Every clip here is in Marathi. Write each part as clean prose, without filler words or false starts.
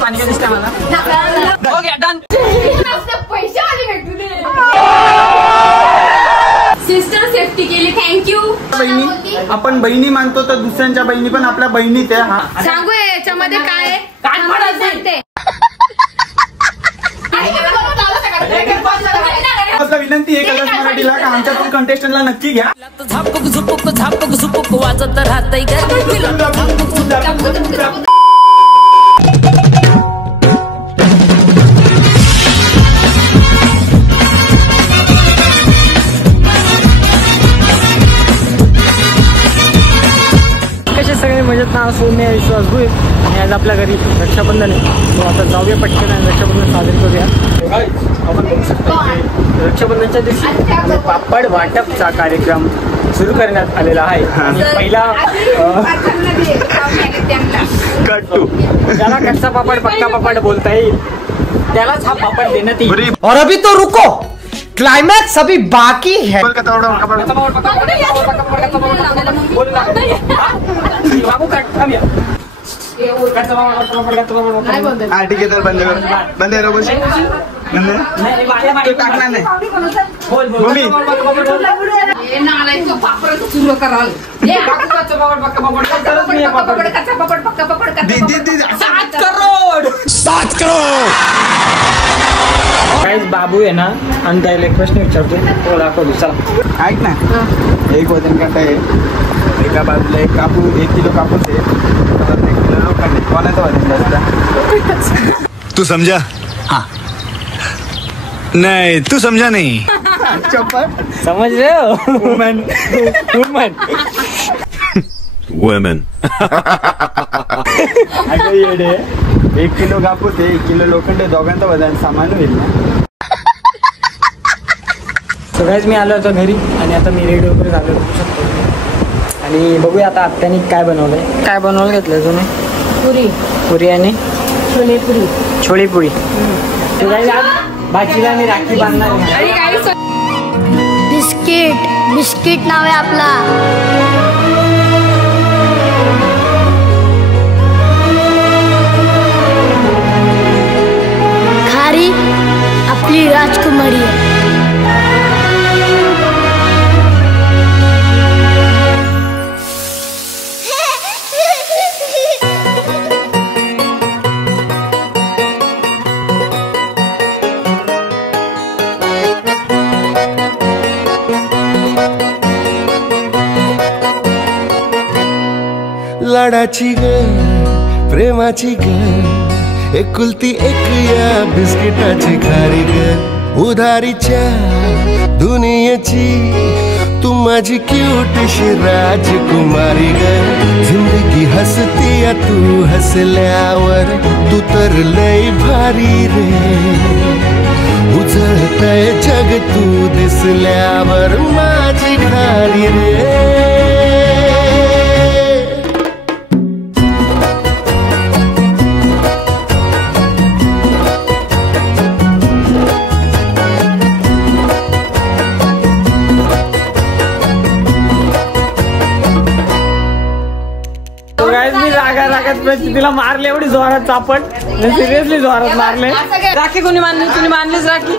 पाणी का दिसतंय मला. Okay done. सिस्टर सेफ्टी केली थँक्यू. बहिणी आपण बहिणी मानतो तर दुसऱ्यांच्या बहिणी पण आपल्या बहिणीच आहे. सांगू याच्यामध्ये काय आहे? विनंती आहे कलर्स मराठीला का आमच्यातून कंटेस्टंटला नक्की घ्या. झापक झुपक झापक झुपक वाजत राहतंय कसे सगळे मजेत ना असो. मी विश्वास भुई आणि आज आपल्या घरी रक्षाबंधन आहे. तो आता जाऊया पटकन आणि रक्षाबंधन साजरी करूया. आपण बघू शकतो रक्षाबंधनाच्या दिवशी पापड वाटपचा कार्यक्रम सुरू करण्यात आलेला आहे. आणि पहिला कट्टू ज्याला कच्चा पापड पक्का पापड बोलता येईल त्यालाच हा पापड देण्यात येईल. और अभी तो रुको, क्लाइमैक्स अभी बाकी है. ठीक आहे तर बंद टाकणार नाही. बाबू आहे ना आणि त्याला एक प्रश्न विचारतो तो दाखवतो. चला ऐक ना. एक वजन काटा आहे. एका बाजूला एक कापूस 1 किलो कापूस आहे. 1 किलो लोखंड आहे. कोणाचं वजन जास्त? तू समझा? हाँ. नहीं तू समझा नहीं. समझ रहे हो? Woman women. अगं येडे 1 किलो कापूस आहे 1 किलो लोखंड आहे. दोघांचं वजन समान होईल ना. सगळ्याच मी आलो होतो घरी आणि आता मी रेडी वगैरे झालो बघू शकतो. आणि बघूया आता आत्याने काय बनवलंय. काय बनवलं घेतलं तुम्ही? पुरी आणि छोले पुरी. भाजीला आणि राखी बांधणार. बिस्किट नाव आहे आपला. खारी आपली राजकुमारी आहे. लाडाची ग प्रेमाची ग एकुलती एक या बिस्किटाची खारी ग. उधारीच्या दुनियेची तू माझी क्यूटशी राजकुमारी ग. जिंदगी हसती या तू हसल्यावर तू तर लय भारी रे. उजळतय जग तू दिसल्यावर माझी खारी रे. तिला मारले एवढी जोरात चापट. सिरियसली जोरात मारले. राखी कोणी मानली? तुम्ही मानलीच राखी?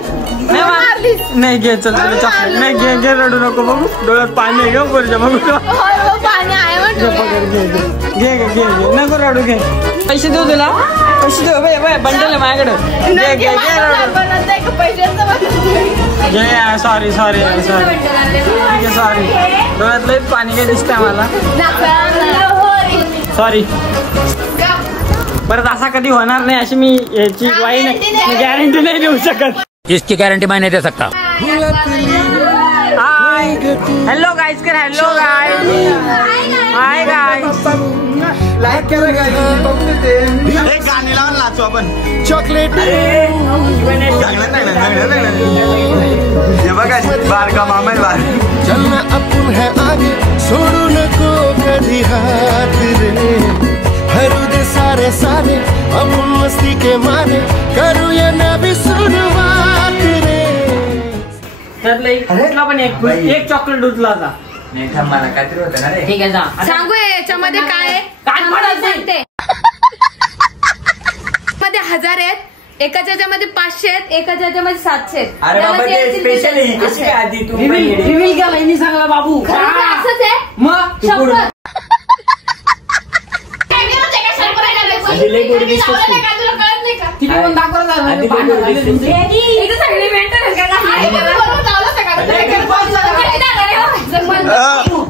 नाही घे चल तुला चॉकलेट. नाही घे घे रडू नको. बघू डोळ्यात पाणी घे पोरीच्या. बघू घे घे घे नको रडू. घे पैसे देऊ तुला. पैसे देऊ बाय बंडल आहे माझ्याकडे. घे घे घे. सॉरी सॉरी सॉरी ठीक आहे सॉरी. डोळ्यात लई पाणी काय दिसतंय मला. सॉरी. परत असा कधी होणार नाही अशी मी याची ग्वाही नाही गॅरंटी नाही देऊ शकत. इसकी गारंटी मैं नहीं दे सकता. हाय हॅलो गाईज कर. Hello guys. Hi guys. Like करा गाईज. एक गाणी लावून नाचू आपण. चॉकलेट हे बघा बारका मामा बार. चलना आपण है आगे सोडू नको कधी हात रे. हरू दे सारे सारे अपन मस्ती के मारे करूया नवी सुरुवात रे. त्यातलं एक पण एक चॉकलेट उचला होता. ठीक आहे सांगू याच्यामध्ये काय आहे? ह्याच्यामध्ये 1000 आहेत, एकाच्या ह्याच्यामध्ये 500 आहेत, एकाच्या ह्याच्यामध्ये 700 आहेत. अरे बाबा ते स्पेशल आहे. कशी काय आधी तू रिव्हील केला यांनी सांगला बाबू. असंच आहे मग शंभर. आधी लई गोडी दिसतेस तू. तुला कळत नाही का? किती पण दाखवलं आधी लई गोडी दिसतेस. इथं सगळे mental आहेत का?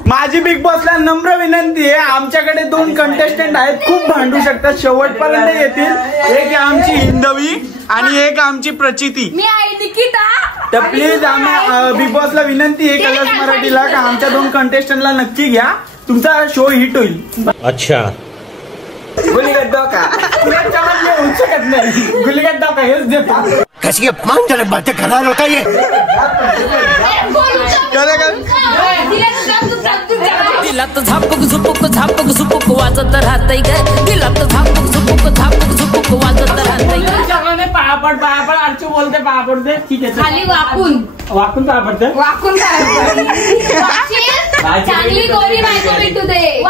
माझी बिग बॉसला नम्र विनंती आहे, आमच्याकडे 2 कंटेस्टंट आहेत, खूप भांडू शकतात, शेवटपर्यंत येतील. एक आमची हिंदवी आणि एक आमची प्रचिती. मी आई निकिता. तर प्लीज आम्ही बिग बॉसला विनंती आहे कलर्स मराठीला का आमच्या 2 कंटेस्टंटला नक्की घ्या, तुमचा शो हिट होईल. अच्छा गुलीगत डोका. होऊ शकत नाही, गुलिगत दाखवा हेच देतो. कैसी अपमानजनक बातें कर रहा होता ये. दिलात झापक झुपुक झापक झुपुक वाजत राहतय ग. दिलात झापक झुपुक झापक झुपुक वाजत राहतय ग. पायापड अर्चू बोलते पायापडते. ठीक आहे खाली वाकून वाकून पायापडते. वाकून चांगली गोरी बायको भेटू दे.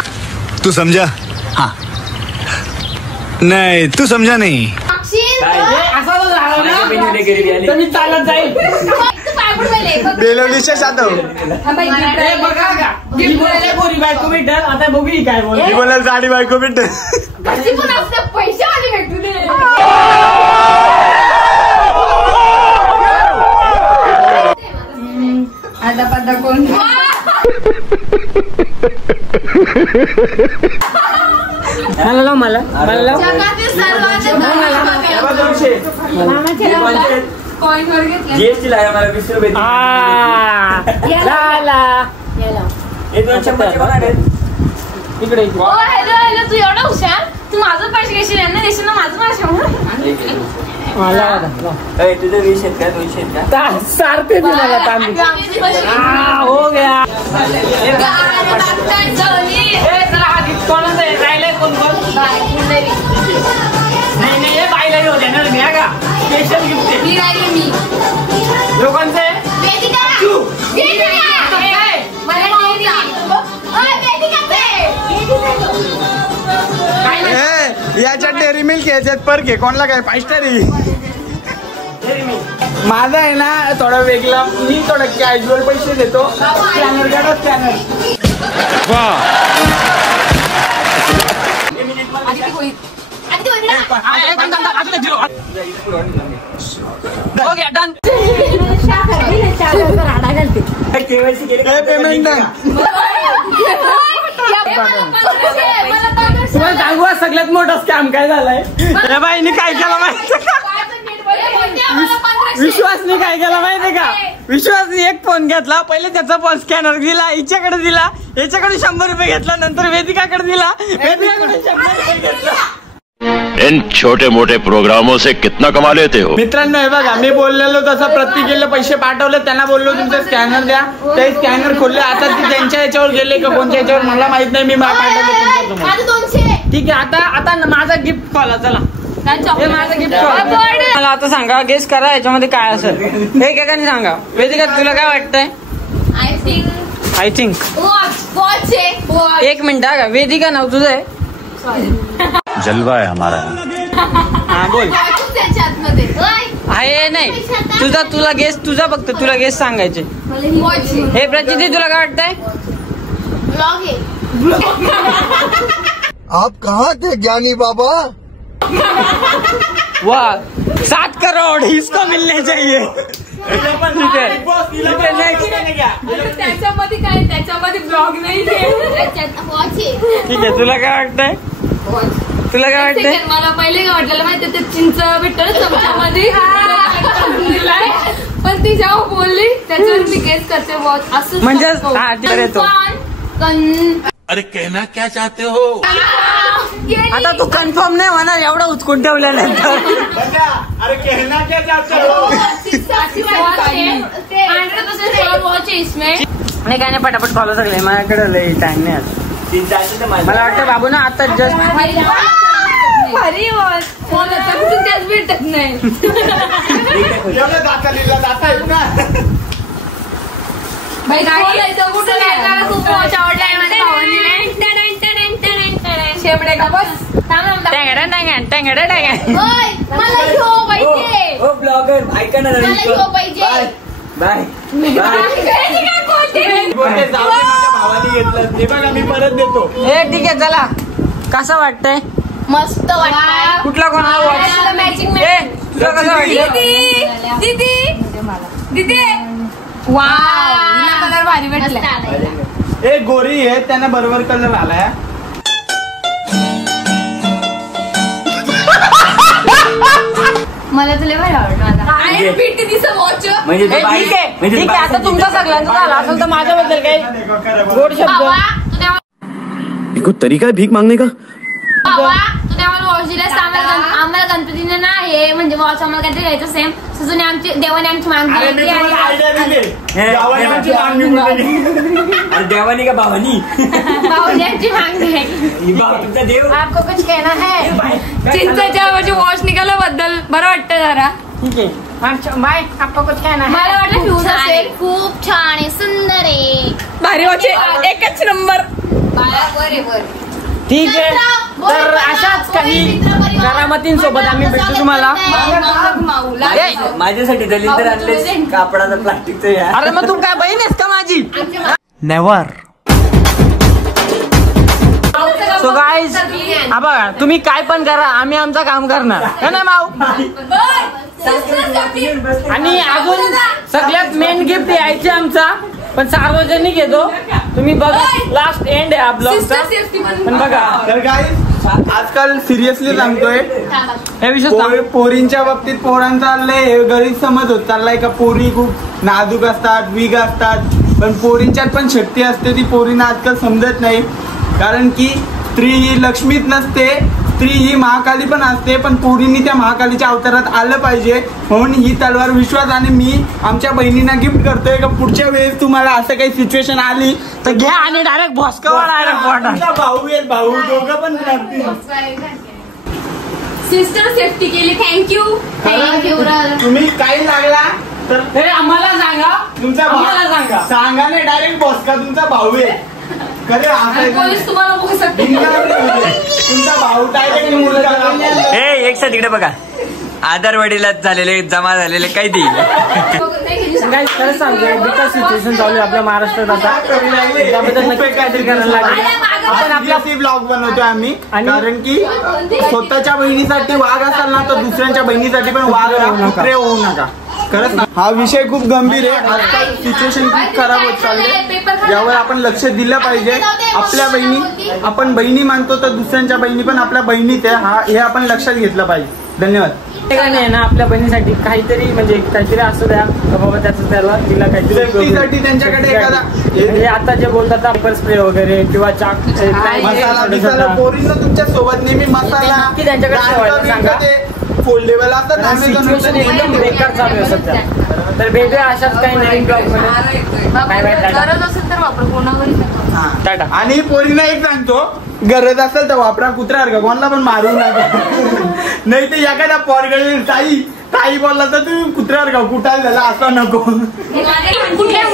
तू समझा? हाँ नहीं तू समझा नहीं. असं झालं ना तर मी चालत जाईल. बेलवलीच्या साधव बघा का गोरी बायको भेटल. आता बघू काय बोल. मी बोलायला साडी बायको भेट. पैसे आले भेटू दे. आता पदा कोण मला जगातील पॉइंट वर घेतले. जीएसटी लागा मला 20 रुपये. हे 250 कोणाकडे आहेत? इकडे हॅलो तू एवढा हुशार. तू माझं पैसे घेशील यांना देशील ना माझं माझ्या. ए, तुझं 20 आहेत का 200 आहेत का? सारखे दिला हो गया. कोणाचं आहे राहिलंय कोण कोण नाही हे बायला होते ना घ्या का स्पेशल गिफ्ट मी राहिली मी लोकांचं आहे. याच्यात डेअरी मिल्क याच्यात पर घे कोणला काय 5 स्टार. माझा आहे ना थोडा वेगळा, मी थोडा कॅज्युअल पैसे देतो. स्कॅनर काढा स्कॅनर. केवायसी केले पेमेंट तुम्हाला सांगू सगळ्यात मोठा स्कॅम काय झालाय. त्या बाईने काय केला माहितीये का? विश्वासने काय केला माहितीये का? विश्वासने एक फोन घेतला, पहिले त्याचा फोन स्कॅनर दिला, हिच्याकडे दिला, याच्याकडे 100 रुपये घेतला, नंतर वेदिकाकडे दिला, वेदिकाकडे 100 रुपये घेतला. इन छोटे मोटे प्रोग्रामों से कितना कमा लेते हो? मित्रांनो हे बघा, मी बोललेलो तसं प्रत्येकीला पैसे पाठवले, त्यांना बोललो तुमचं स्कॅनर द्या, ते स्कॅनर खोलले. आता ते त्यांच्या याच्यावर गेले का कोणत्या याच्यावर मला माहित नाही, मी पाठवलं तुमच्यासमोर. ठीक आहे, आता माझा गिफ्ट कॉल. चला हे माझं गिफ्ट कॉल. मला आता सांगा, गेस करा याच्यामध्ये काय असेल. हे एकाने सांगा. वेदिका तुला काय वाटतंय? आय थिंक एक मिनिट का वेदिका नाव तुझं आहे. जलवा है हमारा. हा बोल. आहे नाही तुला गेस, तुझा फक्त तुला गेस सांगायचे. हे प्रचिती तुला काय वाटतंय? आप कहाँ थे ज्ञानी बाबा? वाह 7 करोड़ इसको मिलने चाहिए. त्याच्यामध्ये काय, त्याच्यामध्ये ब्लॉग नाही. ठीक आहे, तुला काय वाटतंय? तुला काय वाटतंय? मला पहिले काय वाटलेलं माहिती, ते चिंच भेटत चमच्यामध्ये पण ती जेव्हा बोलली त्याच्यावर मी गेस करते वॉच असं म्हणजे हा तिकडे येतो. अरे कहना क्या चाहते हो? आता तू कन्फर्म नाही म्हणा एवढं उचकून ठेवल्यानंतर. अरे कहना क्या चाहते हो? वॉच है इसमें. नाही काय नाही, पटापट फॉलो सगळे. माझ्याकडे लई टाइम नाही आज. मला वाटतं बाबू ना आता जस्ट भारी वॉच फोन आता कुठून त्याच भेटत नाही. टेंगडे का बस टेंगडे टेंगडे मला ह्यो पाहिजे. हो ब्लॉगर ऐका ना मला ह्यो पाहिजे. बाय भावाने घेतलं ते बघा मी परत देतो. हे ठीक आहे चला. कसं वाटतंय? मस्त वाटतं. कुठला कोणाला मॅचिंग तुला कसं वाटतं? दीदी कलर भारी भेटला. एक गोरी आहे त्यांना बरोबर कलर आलाय. मला तुला भारी आवडलं. म्हणजे ठीक आहे आता तुमचा सगळ्यांचा झाला असेल तर माझ्याबद्दल काही गोड शब्द. तरीका है भीक मांगने का. वॉच दिलास आम्हाला गणपतीने ना हे म्हणजे वॉच आम्हाला काहीतरी घ्यायचं सेम सजून आमची देवाने आमची मागणी देवानी का भावानी आमची मागणी आहे. तुमचा देव. आपको कुछ कहना है? चिंताच्या म्हणजे वॉच निघाल्याबद्दल बरं वाटतं जरा. ठीक आहे बाय. आपको कुछ कहना है? मला वाटलं फ्यूज असेल. खूप छान आहे सुंदर आहे भारी वाचे एकच नंबर. ठीक आहे तर अशाच काही करामतींसोबत आम्ही भेटू तुम्हाला. माझ्यासाठी दलिंदर आणले कापडाचा प्लास्टिकचं यार. अरे मग तू काय बहीण आहेस का माझी? नेवर. सो गाईज हा बघा तुम्ही काय पण करा आम्ही आमचं काम करणार है ना माऊ. आणि अजून सगळ्यात मेन गिफ्ट यायचे आमचा पण सार्वजनिक येतो. तुम्ही बघा लास्ट एंड आहे हा ब्लॉगचा पण बघा. तर काय आजकाल सिरियसली सांगतोय हे विषय पोरींच्या बाबतीत पोरांचा लय गरीब समज होत चाललाय का पोरी खूप नाजूक असतात वीक असतात पण पोरींच्यात पण शक्ती असते ती पोरींना आजकाल समजत नाही. कारण की स्त्री ही लक्ष्मीच नसते स्त्री ही महाकाली पण असते पण पोरींनी त्या महाकालीच्या अवतारात आलं पाहिजे म्हणून ही तलवार विश्वास आणि मी आमच्या बहिणींना गिफ्ट करतोय का पुढच्या वेळेस तुम्हाला असं काही सिच्युएशन आली तर घ्या आणि डायरेक्ट भोसकावर डायरेक्ट भाऊ आहेत भाऊ दोघं पण करतील. सिस्टर सेफ्टी केली. थँक्यू तुम्ही काही लागला तर हे आम्हाला सांगा तुमचा आम्हाला सांगा. सांगा नाही डायरेक्ट बॉसका तुमचा भाऊ आहे. खरे पोलीस तुम्हाला बघू शकते. तुमचा भाऊ डायरेक्ट मुलगा. हे एक तिकडे बघा आधार वडिलात झालेले जमा झालेले काही देईल. खरंच सांगतो बिकॉज सिच्युएशन चालू आहे आपल्या महाराष्ट्रात आता त्याबद्दल नक्की काहीतरी करायला लागेल. आपण आपला ब्लॉग बनवतोय आम्ही कारण की स्वतःच्या बहिणीसाठी वाघ असाल ना तर दुसऱ्यांच्या बहिणीसाठी पण वाघ कुत्रे होऊ नका. खरंच ना हा विषय खूप गंभीर आहे. आजकाल सिच्युएशन खूप खराब होत चालले यावर आपण लक्ष दिलं पाहिजे. आपल्या बहिणी आपण बहिणी मानतो तर दुसऱ्यांच्या बहिणी पण आपल्या बहिणीत आहे हे आपण लक्षात घेतलं पाहिजे. धन्यवाद. आहे ना आपल्या बहिणीसाठी काहीतरी म्हणजे काहीतरी असू द्या बाबा त्याचं त्याला तिला काहीतरी सेफ्टीसाठी त्यांच्याकडे एखादा म्हणजे आता जे बोलतात पेपर स्प्रे वगैरे किंवा चाक मसाला पोरींना तुमच्या सोबत नेहमी मसाला त्यांच्याकडे ठेवायला सांगा. फोल्डेबल असतात सिच्युएशन एकदम बेकार चालू आहे सध्या. तर भेटूया अशाच काही नवीन ब्लॉग मध्ये. गरज असेल तर वापर कोणावरही टाटा. आणि पोरींना एक सांगतो गरज असेल तर वापरा कुत्रा का कोणाला पण मारू नका नाही तर एखादा पोरगळ ताई ताई बोलला तर तुम्ही कुत्र्यावर का कुठाला झाला असं नको.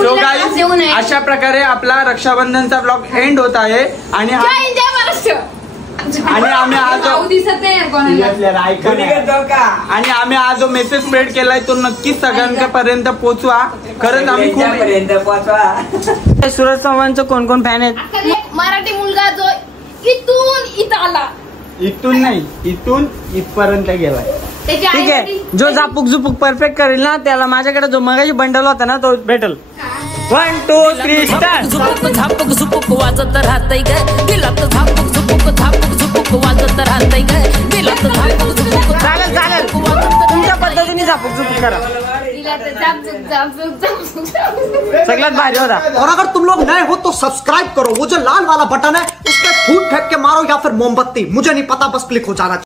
सो गाईज अशा प्रकारे आपला रक्षाबंधनचा ब्लॉग एंड होत आहे आणि आम्ही आज आणि आम्ही आज जो मेसेज स्प्रेड केलाय तो नक्कीच सगळ्यांपर्यंत पोहोचवा. खरंच आम्ही खूप सूरज चव्हाणचं कोण कोण फॅन आहेत? मराठी मुलगा जो इथून इथं आला इथून नाही इथून इथपर्यंत गेलाय. ठीक आहे जो झापूक झुपूक परफेक्ट करेल ना त्याला माझ्याकडे जो मगाशी बंडल होता ना तो भेटल. 1 2 3 स्टार्ट. झुपुक झापूक झुपुक वाजत राहतय ग दिलात झापूक झुपुक वाजत राहतय ग दिलात झापूक झुपुक. चालेल चालेल तुमच्या पद्धतीने झापूक झुपूक करा. सगळ्यात भारी होता. और अगर तुम लोग नए हो तो सब्सक्राइब करो. वो जो लाल वाला बटन है उस पर फूट फेंक के मारो या फिर मोमबत्ती मुझे नहीं पता बस क्लिक हो जाना.